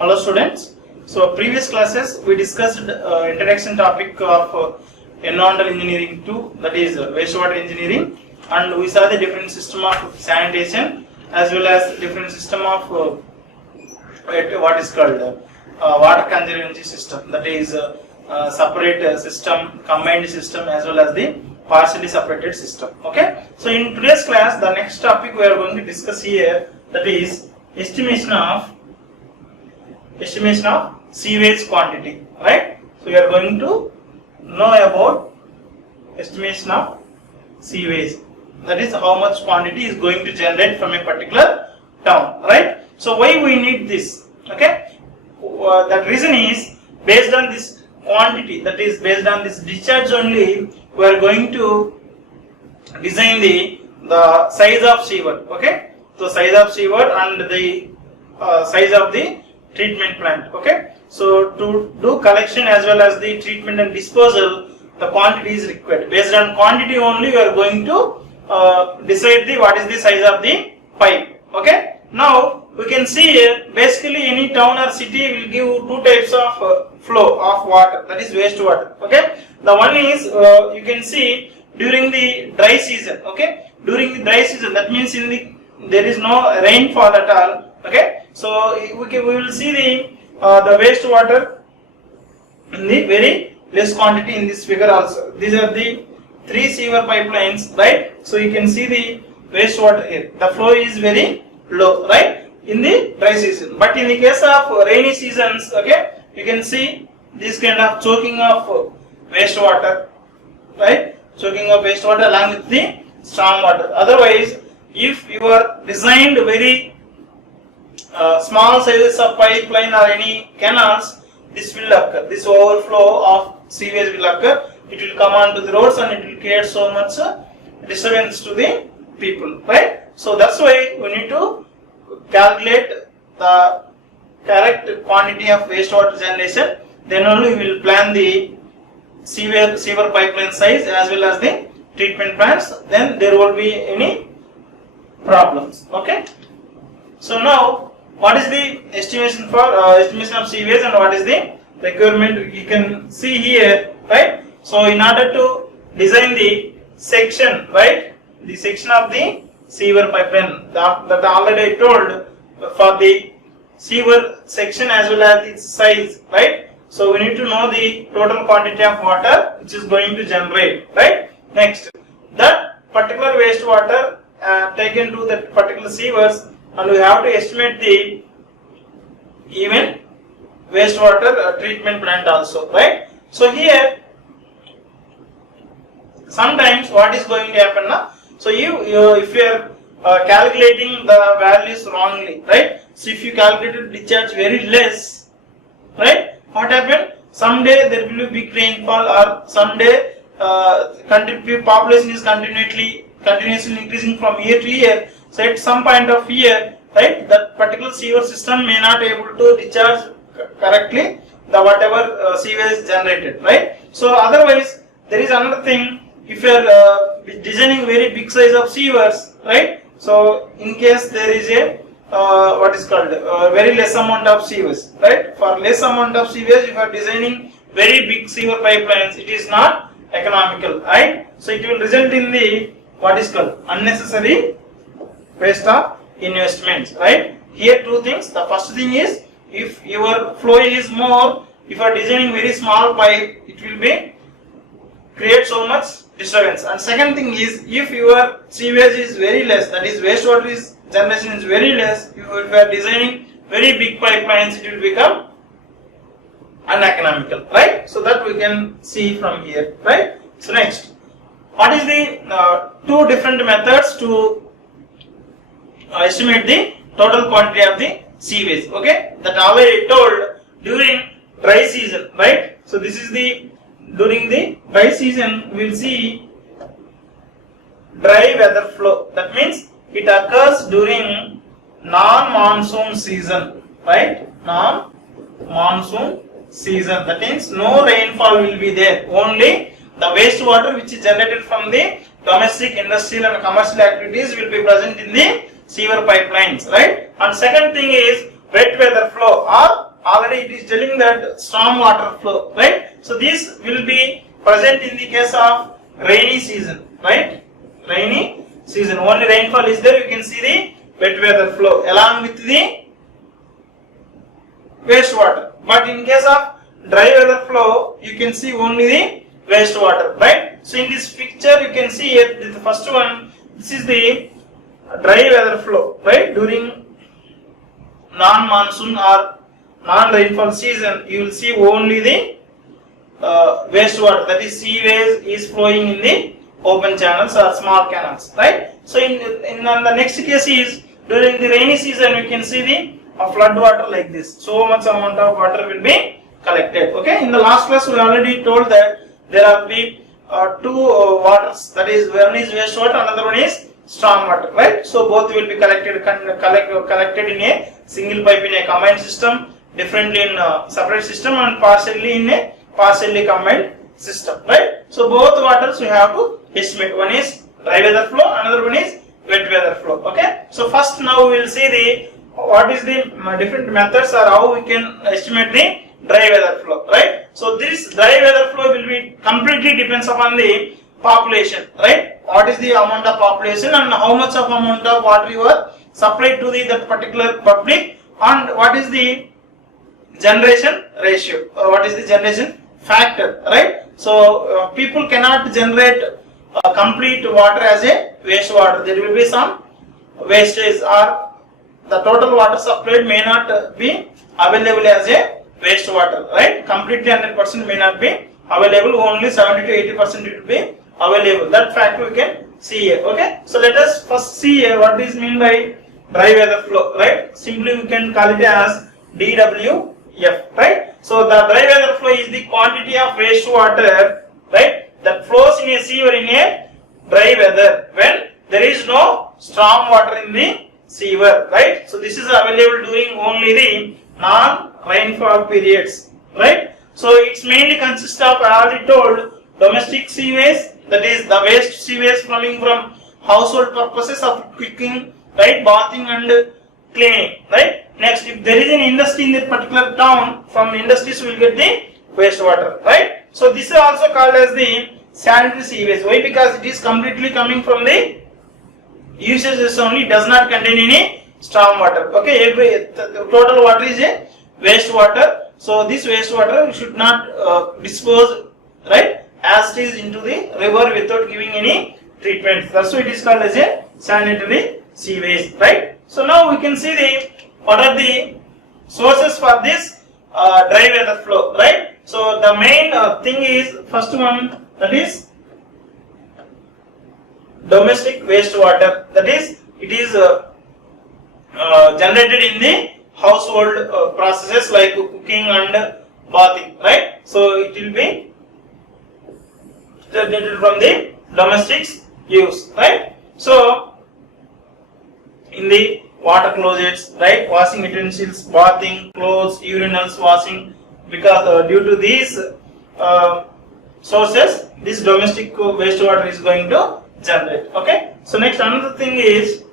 Hello students. So previous classes we discussed introduction topic of environmental engineering 2, that is wastewater engineering, and we saw the different system of sanitation as well as different system of what is called water conservancy system, that is separate system, combined system as well as the partially separated system. Okay. So in today's class the next topic we are going to discuss here, that is estimation of sewage quantity, right? So we are going to know about estimation of sewage, that is how much quantity is going to generate from a particular town, right? So why we need this? Okay, that reason is based on this quantity, that is based on this discharge only, we are going to design the size of sewer. Okay, so size of sewer and the size of the treatment plant. Okay, so to do collection as well as the treatment and disposal, the quantity is required. Based on quantity only, we are going to decide what is the size of the pipe. Okay, now we can see here, basically any town or city will give two types of flow of water, that is wastewater. Okay, the one is you can see during the dry season. Okay, during the dry season, that means there is no rainfall at all. Okay, so we will see the wastewater in the very less quantity in this figure also. These are the 3 sewer pipelines, right? So you can see the wastewater here. The flow is very low, right, in the dry season. But in the case of rainy seasons, okay, you can see this kind of choking of wastewater, right? Choking of wastewater along with the storm water. Otherwise, if you are designed very small sizes of pipeline or any canals, this will occur. This overflow of sewage will occur. It will come onto the roads and it will create so much disturbance to the people, right? So that's why we need to calculate the correct quantity of wastewater generation. Then only we will plan the sewer pipeline size as well as the treatment plants. Then there won't be any problems. Okay. So now, what is the estimation for estimation of sewage and what is the requirement? You can see here, right? So in order to design the section, right, the section of the sewer pipeline, that already I told, for the sewer section as well as its size, right? So we need to know the total quantity of water which is going to generate, right? Next, that particular wastewater taken to that particular sewers, and we have to estimate the even wastewater treatment plant also, right? So here sometimes what is going to happen now? So if you are calculating the values wrongly, right? So if you calculated discharge very less, right? What happened? Someday there will be big rainfall, or someday population is continuously increasing from year to year. So at some point of year, right, that particular sewer system may not able to discharge correctly the whatever sewage generated, right? So otherwise there is another thing. If you are designing very big size of sewers, right? So in case there is a what is called very less amount of sewage, right? For less amount of sewage, if you are designing very big sewer pipelines, it is not economical, right? So it will result in the what is called unnecessary waste of investments, right? Here two things. The first thing is, if your flow is more, if you are designing very small pipe, it will be create so much disturbance. And second thing is, if your sewage is very less, that is wastewater generation is very less, if you are designing very big pipelines, it will become uneconomical, right? So that we can see from here, right? So next, what is the two different methods to estimate the total quantity of the sewage? Okay, that already told during dry season, right? So this is during the dry season we will see dry weather flow. That means it occurs during non-monsoon season, right? Non-monsoon season. That means no rainfall will be there. Only the wastewater which is generated from the domestic, industrial and commercial activities will be present in the sewer pipelines, right? And second thing is wet weather flow or already it is telling that storm water flow, right? So this will be present in the case of rainy season, right? Rainy season, only rainfall is there, you can see the wet weather flow along with the wastewater. But in case of dry weather flow, you can see only the wastewater, right? So in this picture you can see here, the first one, this is the dry weather flow, right? During non-monsoon or non-rainfall season, you will see only the wastewater, that is sewage is flowing in the open channels or small canals, right? So in the next case is during the rainy season, you can see the flood water like this. So much amount of water will be collected. Okay. In the last class, we already told that there are two waters. That is, one is wastewater, another one is storm water, right? So both will be collected in a single pipe in a combined system, differently in a separate system, and partially in a partially combined system, right? So both waters we have to estimate. One is dry weather flow, another one is wet weather flow. Okay. So first now we will see the what is the different methods or how we can estimate the dry weather flow, right? So this dry weather flow will be completely depends upon the population, right? What is the amount of population and how much of amount of water you are supplied to that particular public, and what is the generation ratio, what is the generation factor, right? So people cannot generate complete water as a wastewater. There will be some wastage, or the total water supplied may not be available as a wastewater, right? Completely 100% may not be available, only 70 to 80% will be available. That fact we can see here. Okay. So let us first see here what is mean by dry weather flow, right? Simply we can call it as DWF, right? So the dry weather flow is the quantity of wastewater, right, that flows in a sewer in a dry weather when there is no storm water in the sewer, right? So this is available during only the non-rainfall periods, right? So it's mainly consists of, I already told, domestic sewage, that is the waste sewage coming from household purposes of cooking, right, bathing and cleaning, right? Next, if there is an industry in that particular town, from industries we will get the wastewater, right? So this is also called as the sanitary sewage. Why? Because it is completely coming from the usages only, does not contain any storm water. Okay, the total water is a wastewater. So this wastewater should not dispose, right, as it is into the river without giving any treatment. That's why it is called as a sanitary sewage, right? So now we can see what are the sources for this dry weather flow, right? So the main thing is, first one, that is domestic wastewater, that is it is generated in the household processes like cooking and bathing, right? So it will be generated from the domestic use, right? So in the water closets, right, washing utensils, bathing, clothes, urinals, washing, because due to these sources, this domestic wastewater is going to generate. Okay. So next, another thing is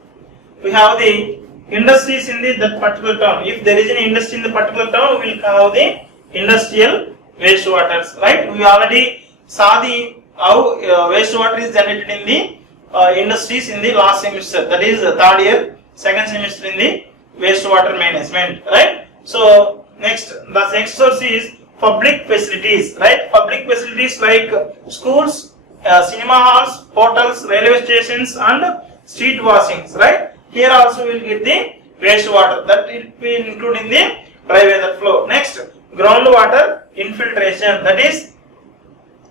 we have the industries in that particular town. If there is an industry in the particular town, we will have the industrial wastewaters, right? We already saw the how wastewater is generated in the industries in the last semester, that is third year, second semester in the wastewater management, right? So next, the next source is public facilities, right? Public facilities like schools, cinema halls, hotels, railway stations, and street washings, right? Here also we will get the wastewater, that will be included in the dry weather flow. Next, groundwater infiltration, that is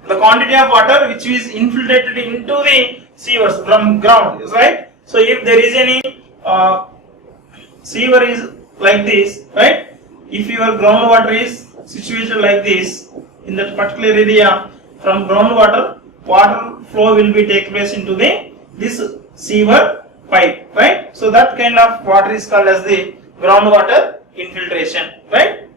the quantity of water which is infiltrated into the sewers from ground, right? So if there is any sewer is like this, right? If your groundwater is situated like this in that particular area, from groundwater, water flow will be take place into this sewer pipe, right? So that kind of water is called as the groundwater infiltration, right?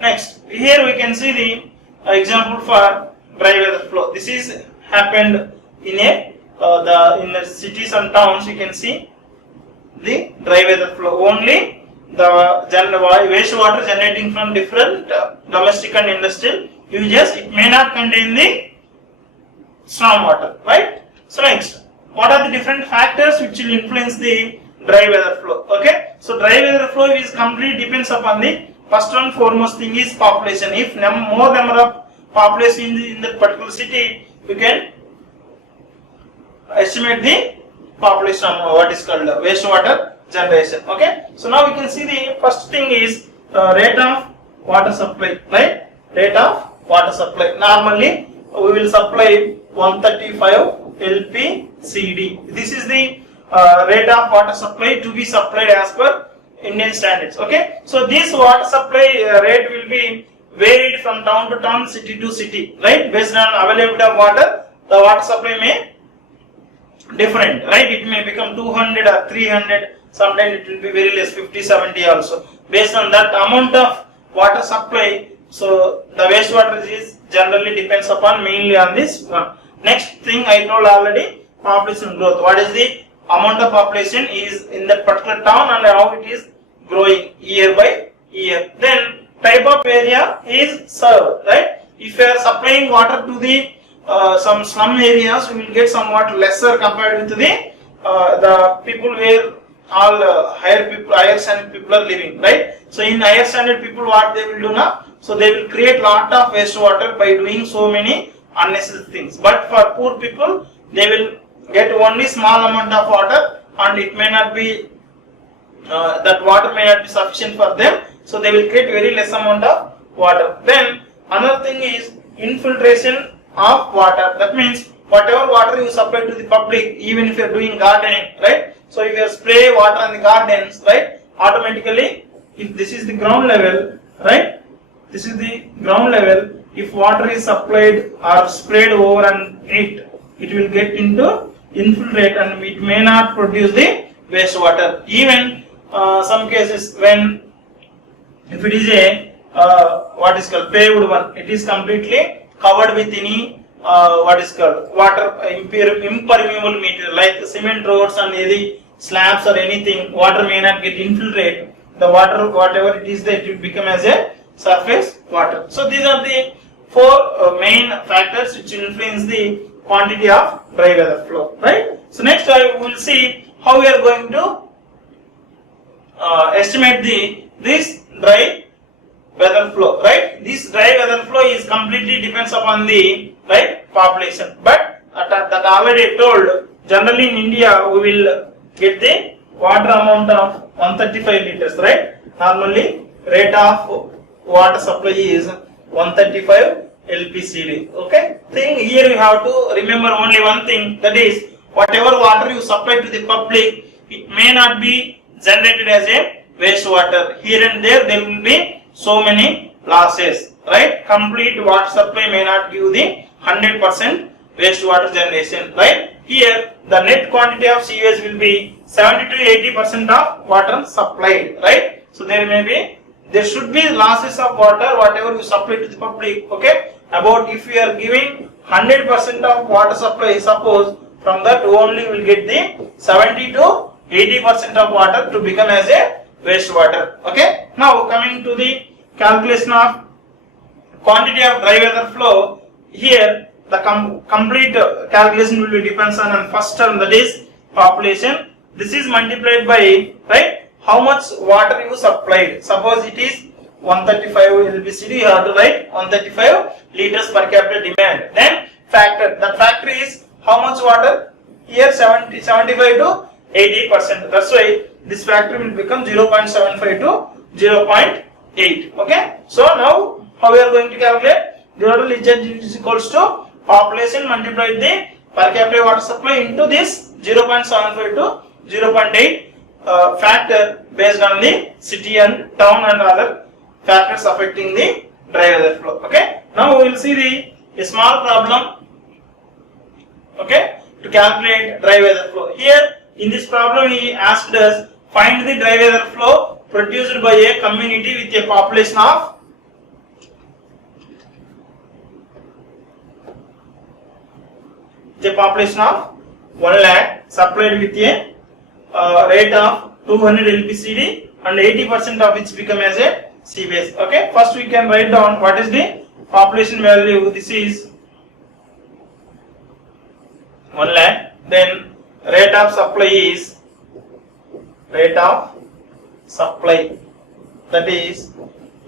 Next, here we can see the example for dry weather flow. This is happened in in the cities and towns. You can see the dry weather flow. Only the wastewater generating from different domestic and industrial uses, it may not contain the storm water, right? So next, what are the different factors which will influence the dry weather flow? Okay, so dry weather flow is completely depends upon the first and foremost thing is population. If more number of population in the particular city, you can estimate the population of what is called wastewater generation. Okay, so now we can see the first thing is rate of water supply, right? Rate of water supply. Normally we will supply 135 LPCD. This is the rate of water supply to be supplied as per Indian standards. Okay, so this water supply rate will be varied from town to town, city to city, right? Based on availability of water, the water supply may different, right? It may become 200 or 300, sometimes it will be very less, 50, 70 also. Based on that amount of water supply, so the wastewater is generally depends upon mainly on this one. Next thing I told already, population growth. What is the amount of population is in that particular town and how it is growing year by year. Then type of area is served, right? If you are supplying water to the some slum areas, we will get somewhat lesser compared with the people where all higher standard people are living, right? So in higher standard people, what they will do now? So they will create lot of wastewater by doing so many unnecessary things. But for poor people, they will get only small amount of water, and it may not be that water may not be sufficient for them. So they will create very less amount of water. Then another thing is infiltration of water. That means whatever water you supply to the public, even if you are doing gardening, right? So if you spray water in the gardens, right, automatically, if this is the ground level, right, this is the ground level, if water is supplied or sprayed over and it will get into infiltrate and it may not produce the wastewater. Even some cases when if it is a what is called paved one, it is completely covered with any what is called water impermeable material like cement roads and any slabs or anything, water may not get infiltrate. The water, whatever it is, that it will become as a surface water. So these are the four main factors which will influence the quantity of dry weather flow, right? So next I will see how we are going to estimate this dry weather flow, right? This dry weather flow is completely depends upon the population, but that already told, generally in India we will get the water amount of 135 liters, right? Normally rate of water supply is 135 LPCD. Okay, thing here you have to remember only one thing, that is whatever water you supply to the public, it may not be generated as a wastewater. Here and there will be so many losses, right? Complete water supply may not give the 100% wastewater generation, right? Here the net quantity of sewage will be 70 to 80% of water supplied, right? So there should be losses of water whatever you supply to the public. Okay, about if you are giving 100% of water supply, suppose from that only will get the 70 to 80% of water to become as a wastewater. Okay, now coming to the calculation of quantity of dry weather flow, here the complete calculation will be depends on first term, that is population. This is multiplied by, right, how much water you supplied. Suppose it is 135 LPCD, you have to write 135 liters per capita demand. Then factor, that factor is how much water, here 75 to 80%. That's why this factor will become 0.75 to 0.8. Okay, so now how we are going to calculate? The total is equals to population multiplied the per capita water supply into this 0.75 to 0.8 factor based on the city and town and other factors affecting the dry weather flow. Okay, now we will see a small problem, okay, to calculate dry weather flow. Here in this problem he asked us find the dry weather flow produced by a community with a population of 1 lakh supplied with a rate of 200 LPCD and 80% of which become as a seaways. Okay, first we can write down what is the population value. This is 1 lakh. Then rate of supply is that is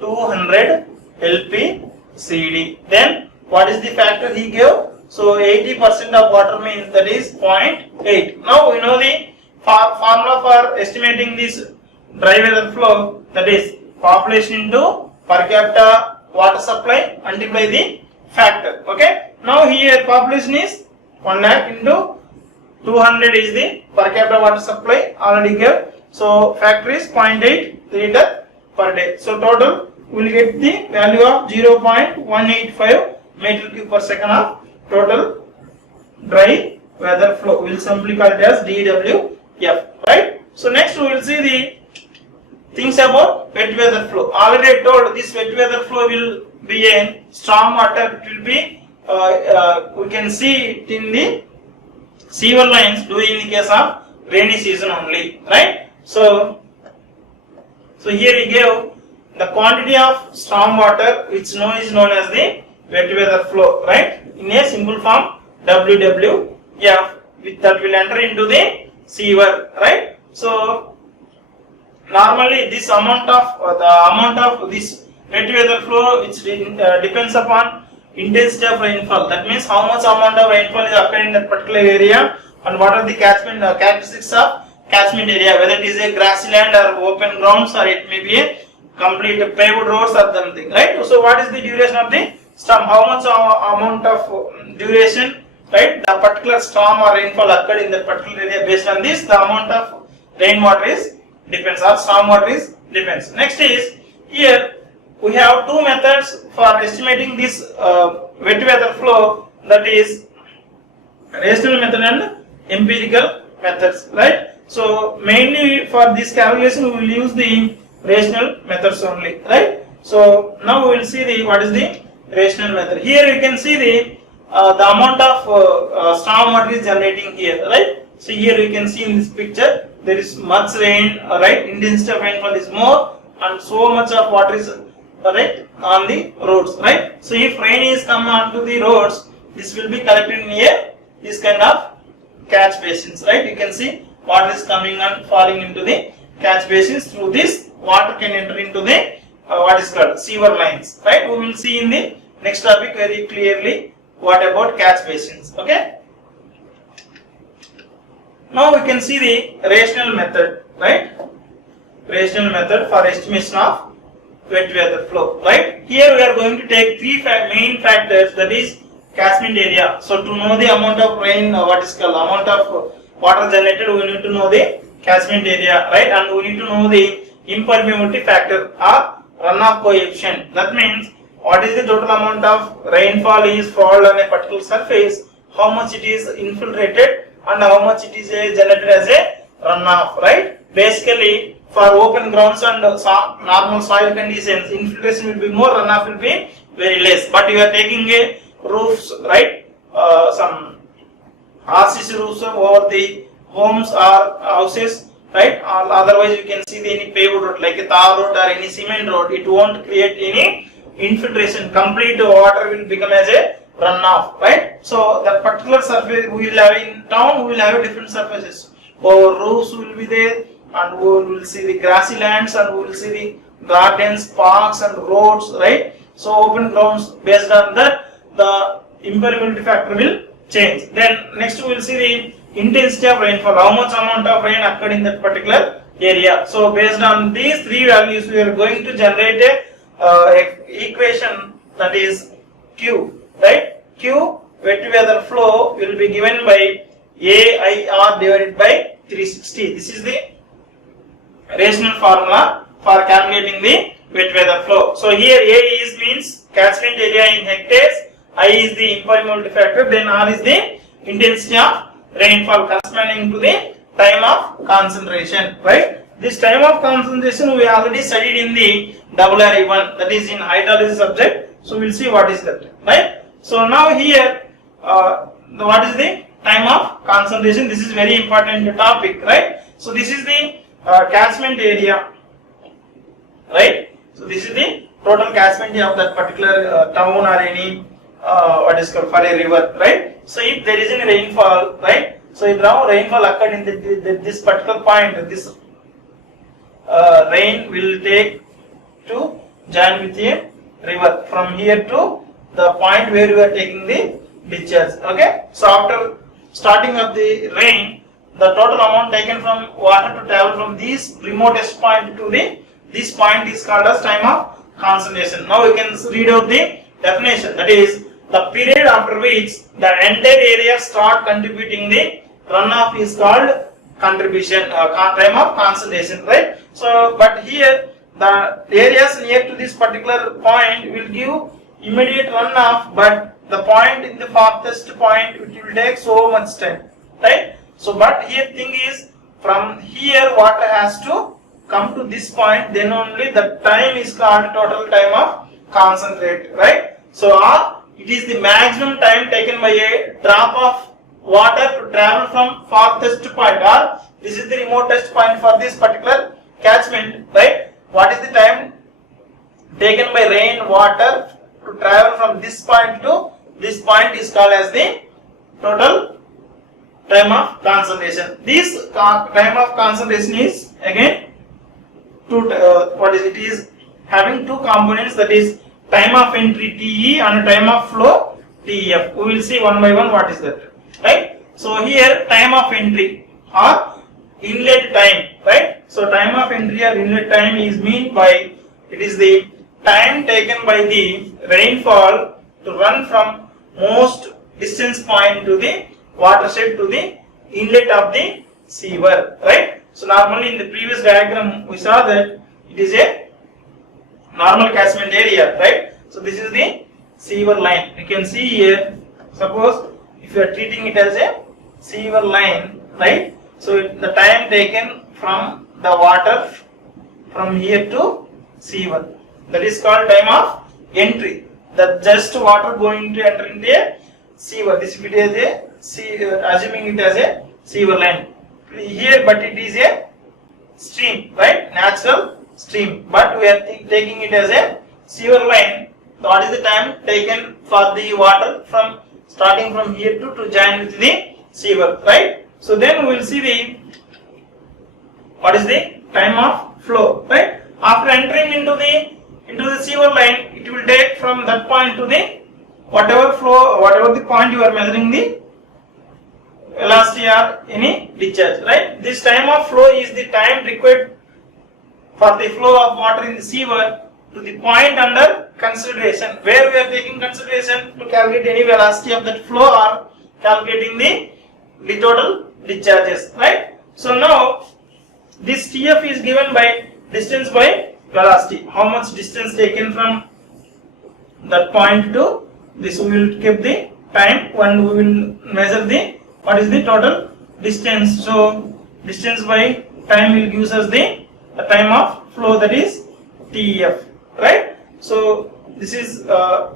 200 LPCD. Then what is the factor he gave? So 80% of water means that is 0.8. Now we know the formula for estimating this dry weather flow, that is population into per capita water supply multiply the factor. Okay. Now here population is 1 lakh into 200 is the per capita water supply already gave. So factor is 0.8 liter per day. So total we will get the value of 0.185 meter cube per second of total dry weather flow. We will simply call it as DWF, right? So next we will see the things about wet weather flow. Already I told this wet weather flow will be a storm water. It will be we can see it in the sewer lines during the case of rainy season only, right? So here he gave the quantity of storm water which is known as the wet weather flow, right? In a simple form WWF, with that will enter into the sewer, right? So normally this amount of this wet weather flow which depends upon intensity of rainfall. That means how much amount of rainfall is occurring in that particular area and what are the catchment characteristics of catchment area, whether it is a grassy land or open grounds or it may be a complete paved roads or something, right? So what is the duration of the storm? How much amount of duration, right? The particular storm or rainfall occurred in that particular area. Based on this, the amount of rainwater is depends or storm water is depends. Next is here we have two methods for estimating this wet weather flow, that is rational method and empirical methods, right? So mainly for this calculation we will use the rational methods only, right? So now we will see the what is the rational method. Here you can see the amount of storm water is generating here, right? So here you can see in this picture there is much rain, right? Intensity of rainfall is more and so much of water is right on the roads, right? So if rain is come onto the roads, this will be collected in here this kind of catch basins, right? You can see water is coming and falling into the catch basins. Through this water can enter into the what is called sewer lines, right? We will see in the next topic very clearly what about catch basins. Okay. Now we can see the rational method, right? Rational method for estimation of wet weather flow, right? Here we are going to take three main factors, that is catchment area. So to know the amount of rain, what is called amount of water generated, we need to know the catchment area, right? And we need to know the impermeability factor or runoff coefficient. That means what is the total amount of rainfall is fall on a particular surface, how much it is infiltrated and how much it is generated as a runoff, right? Basically for open grounds and normal soil conditions, infiltration will be more, runoff will be very less. But you are taking a roofs, right? Some RCC roofs over the homes or houses, right? Or otherwise you can see any paved road like a tar road or any cement road. It won't create any infiltration. Complete water will become as a runoff, right? So that particular surface we will have in town, we will have different surfaces. Over roofs will be there, and we will see the grassy lands, and we will see the gardens, parks and roads, right? So open grounds, based on that the impermeability factor will change. Then next we will see the intensity of rainfall, how much amount of rain occurred in that particular area. So based on these three values we are going to generate a equation, that is Q, right? Q, wet weather flow, will be given by AIR divided by 360. This is the rational formula for calculating the wet weather flow. So here A means catchment area in hectares, I is the impermeability factor, then R is the intensity of rainfall corresponding to the time of concentration, right? This time of concentration we already studied in the RRE1, that is in hydrology subject. So we will see what is that, right? So now here what is the time of concentration? This is very important topic, right? So this is the catchment area, right? So this is the total catchment of that particular town or any what is called for a river, right? So if there is any rainfall, right? So if now rainfall occurred in this particular point, this rain will take to join with a river from here to the point where we are taking the discharge. Okay. So after starting of the rain, the total amount taken from water to travel from this remotest point to this point is called as time of concentration. Now we can read out the definition. That is the period after which the entire area start contributing the runoff is called contribution, time of concentration, right? So, but here the areas near to this particular point will give immediate runoff, but the point in the farthest point it will take so much time, right? So, but here thing is from here water has to come to this point, then only the time is called total time of concentrate, right? So, it is the maximum time taken by a drop of water to travel from farthest point, or this is the remotest point for this particular catchment, right? What is the time taken by rain water to travel from this point to this point is called as the total time of concentration. This time of concentration is again it is having two components, that is time of entry TE and time of flow TEF. We will see one by one what is that, right? So here time of entry or inlet time, right? So time of entry or inlet time is meant by, it is the time taken by the rainfall to run from most distance point to the watershed to the inlet of the sewer, right? So normally in the previous diagram we saw that it is a normal catchment area, right? So this is the sewer line. You can see here, suppose if you are treating it as a sewer line, right? So the time taken from the water from here to sewer, that is called time of entry. That just water going to enter into a sewer. This if it is a assuming it as a sewer line here, but it is a stream, right? Natural stream, but we are taking it as a sewer line. What is the time taken for the water from starting from here to join with the sewer, right? So then we will see the what is the time of flow, right? After entering into the sewer line, it will take from that point to the whatever the point you are measuring the velocity or any discharge, right? This time of flow is the time required for the flow of water in the sewer to the point under consideration, where we are taking consideration to calculate any velocity of that flow or calculating the total discharges, right? So now this TF is given by distance by velocity. How much distance taken from that point to this, we will keep the time when we will measure the what is the total distance. So distance by time will gives us the time of flow, that is TEF, right? So this is the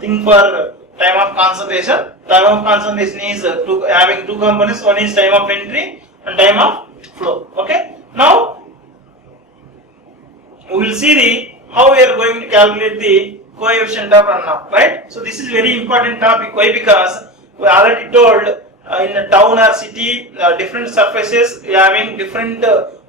thing for time of concentration. Time of concentration is having two components. One is time of entry and time of flow. Okay. Now we will see the how we are going to calculate the coefficient of runoff, right? So this is very important topic. Why? Because we already told in a town or city, different surfaces having different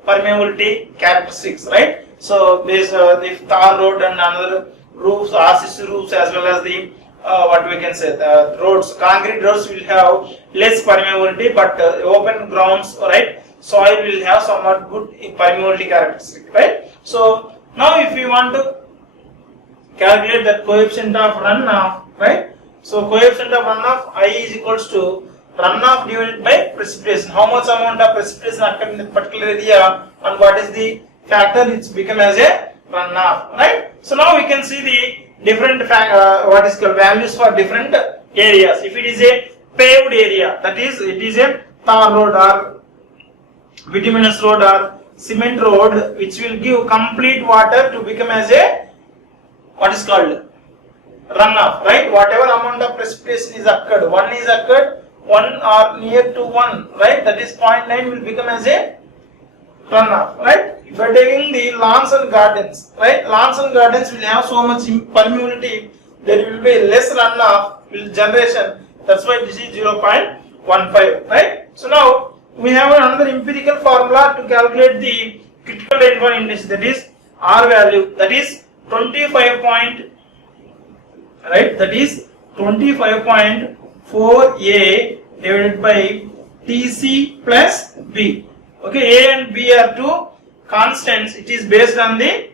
permeability characteristics, right? So this the tar road and another roofs, RCC roofs, as well as the what we can say the roads, concrete roads will have less permeability, but open grounds, right? Soil will have somewhat good permeability characteristic, right? So now if we want to calculate the coefficient of runoff, right? So coefficient of runoff I is equals to runoff divided by precipitation. How much amount of precipitation occurred in the particular area and what is the factor it's become as a runoff, right? So now we can see the different what is called values for different areas. If it is a paved area, that is it is a tar road or bituminous road or cement road, which will give complete water to become as a what is called runoff, right? Whatever amount of precipitation is occurred, one or near to 1, right? That is 0.9 will become as a runoff, right? If you are taking the lawns and gardens, right? Lawns and gardens will have so much permeability, there will be less runoff generation. That's why this is 0.15, right? So now we have another empirical formula to calculate the critical rainfall index, that is R value, that is 25 point, right? That is 25.4A divided by TC plus B. Okay, A and B are two constants. It is based on the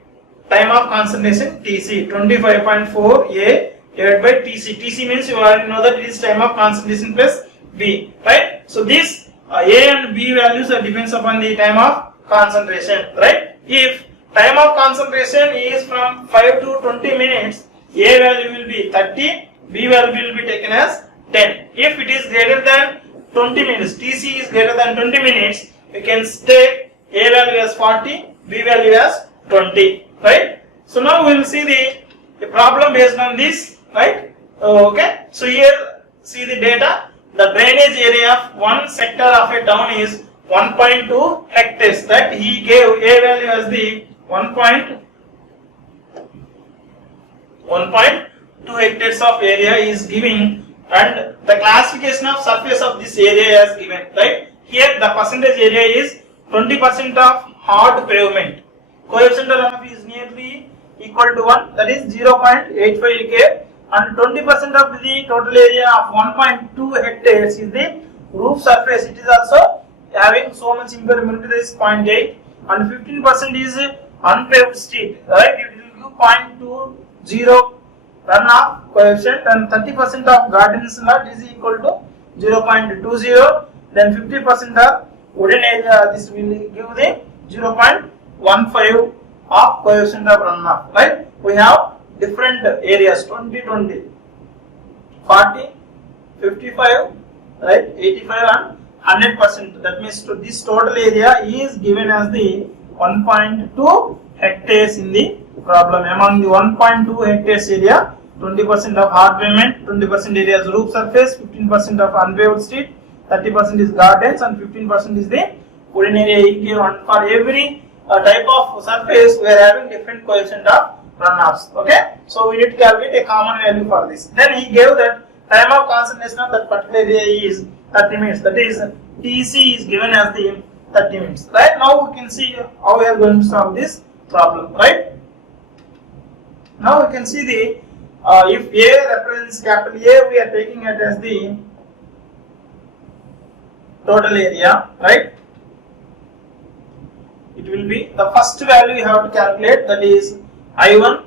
time of concentration TC. 25.4A divided by TC. TC means you already know that it is time of concentration plus B, right? So this A and B values are depends upon the time of concentration, right? If time of concentration is from 5 to 20 minutes, A value will be 30, B value will be taken as 10. If it is greater than 20 minutes, TC is greater than 20 minutes, you can take A value as 40, B value as 20, right? So now we will see the problem based on this, right? Okay, so here see the data. The drainage area of one sector of a town is 1.2 hectares, right? He gave A value as the 1.2 hectares of area is giving, and the classification of surface of this area is given, right? Here the percentage area is 20% of hard pavement. Coefficient of runoff is nearly equal to 1, that is 0.85 K, and 20% of the total area of 1.2 hectares is the roof surface. It is also having so much impermeability, that is 0.8, and 15% is unpaved street, right? It will give 0.20 runoff coefficient, and 30% of gardens lot is equal to 0.20, then 50% of wooden area, this will give the 0.15 of coefficient of runoff, right? We have different areas, 20, 20, 40, 55, right, 85 and 100%. That means to this total area is given as the 1.2 hectares in the problem. Among the 1.2 hectares area, 20% of hard pavement, 20% area is roof surface, 15% of unpaved street, 30% is gardens, and 15% is the wooden area. And for every type of surface, we are having different coefficient of runoffs. Okay, so we need to calculate a common value for this. Then he gave that time of concentration of that particular area is 30 minutes. That is TC is given as the 30 minutes. Right now we can see how we are going to solve this problem. Right now we can see the if A represents capital A, we are taking it as the total area. Right. It will be the first value you have to calculate, that is I1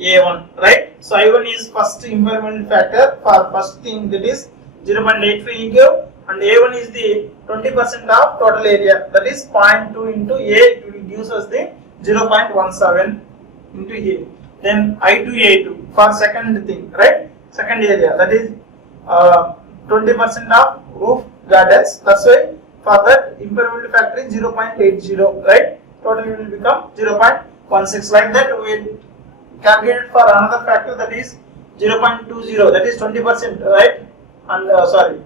A1, right? So I1 is first impermeability factor for first thing, that is 0.85 he gave, and A1 is the 20% of total area, that is 0.2 into A, it will give us the 0.17 into A. Then I2 A2 for second thing, right? Second area, that is 20% of roof gardens, that's why for that impermeability factor is 0.80, right? Total will become 0.16. Like that we calculate for another factor, that is 0.20, that is 20%, right? And 20%,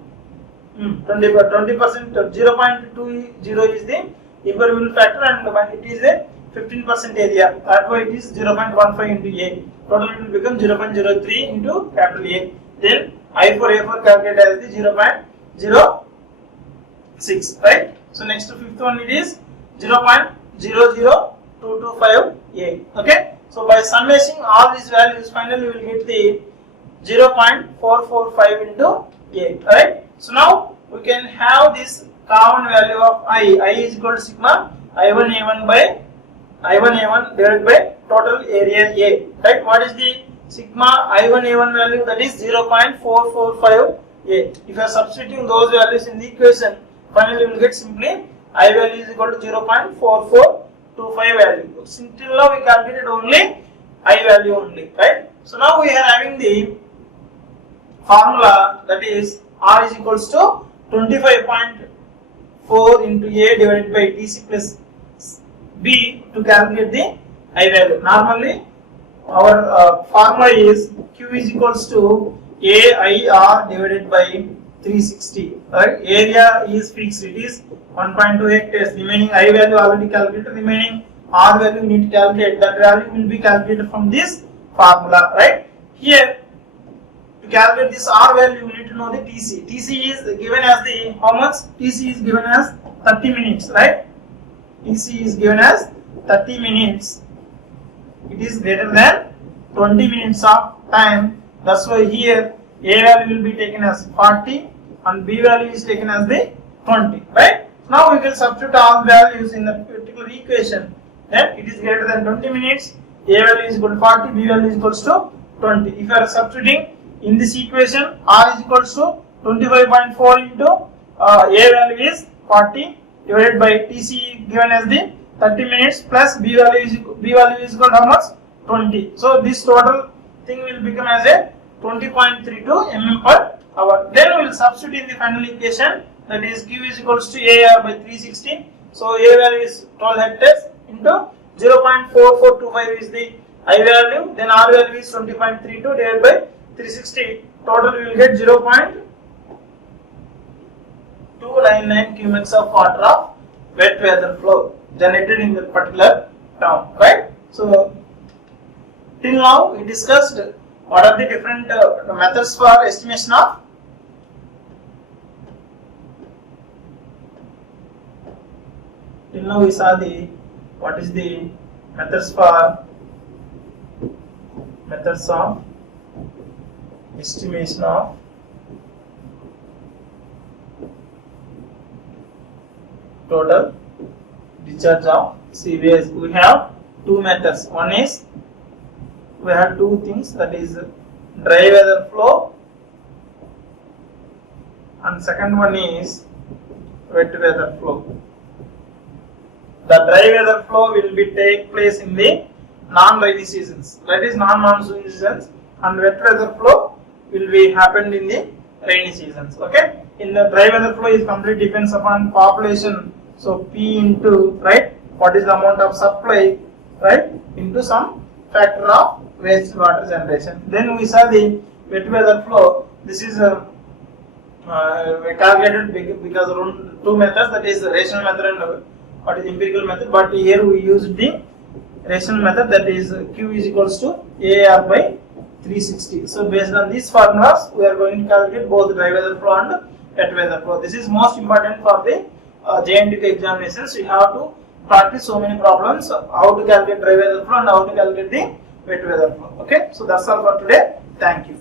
0.20 is the impermeability factor, and it is a 15% area, that way it is 0.15 into A. Total will become 0.03 into capital A. Then I4A4 calculated as the 0.06, right? So next to fifth one, it is 0.00225 A. Okay. So by summation all these values, finally we will get the 0.445 into A. Right. So now we can have this common value of I is equal to sigma I1 A1 by I1 A1 divided by total area A. Right. What is the sigma I1 A1 value? That is 0.445 A. If you are substituting those values in the equation, finally we will get simply I value is equal to 0.4425 value. Until now we calculated only I value only, right? So now we are having the formula, that is R is equals to 25.4 into A divided by TC plus B to calculate the I value. Normally our formula is Q is equals to AIR divided by 360, right? Area is fixed, it is 1.2 hectares. Remaining I value already calculated. Remaining R value we need to calculate. That value will be calculated from this formula, right? Here, to calculate this R value, you need to know the TC. TC is given as the how much? TC is given as 30 minutes, right? TC is given as 30 minutes. It is greater than 20 minutes of time. That's why here A value will be taken as 40 and B value is taken as the 20, right? Now we will substitute all values in the particular equation. Then it is greater than 20 minutes. A value is equal to 40, B value is equal to 20. If you are substituting in this equation, R is equal to 25.4 into A value is 40 divided by TC given as the 30 minutes plus B value is equal to how much? 20. So this total thing will become as a 20.32 mm per hour. Then we will substitute in the final equation, that is Q is equals to AR by 360. So A value is 12 hectares into 0.4425 is the I value, then R value is 20.32 divided by 360. Total we will get 0.299 cubics of water of wet weather flow generated in that particular term, right? So till now we discussed what are the different methods for estimation of till now we saw the what is the methods of estimation of total discharge of sewage. We have two methods. One is we have two things, that is dry weather flow, and second one is wet weather flow. The dry weather flow will be take place in the non-rainy seasons, that is non-monsoon seasons, and wet weather flow will be happened in the rainy seasons. Okay, in the dry weather flow is completely depends upon population. So P into, right, what is the amount of supply, right, into some factor of waste water generation. Then we saw the wet weather flow. This is we calculated because around two methods, that is the rational method and what is empirical method. But here we used the rational method, that is Q is equals to AR by 360. So based on these formulas, we are going to calculate both dry weather flow and wet weather flow. This is most important for the JNTK examinations. You have to practice so many problems, how to calculate dry weather flow and how to calculate the wet weather flow. Okay, so that's all for today. Thank you.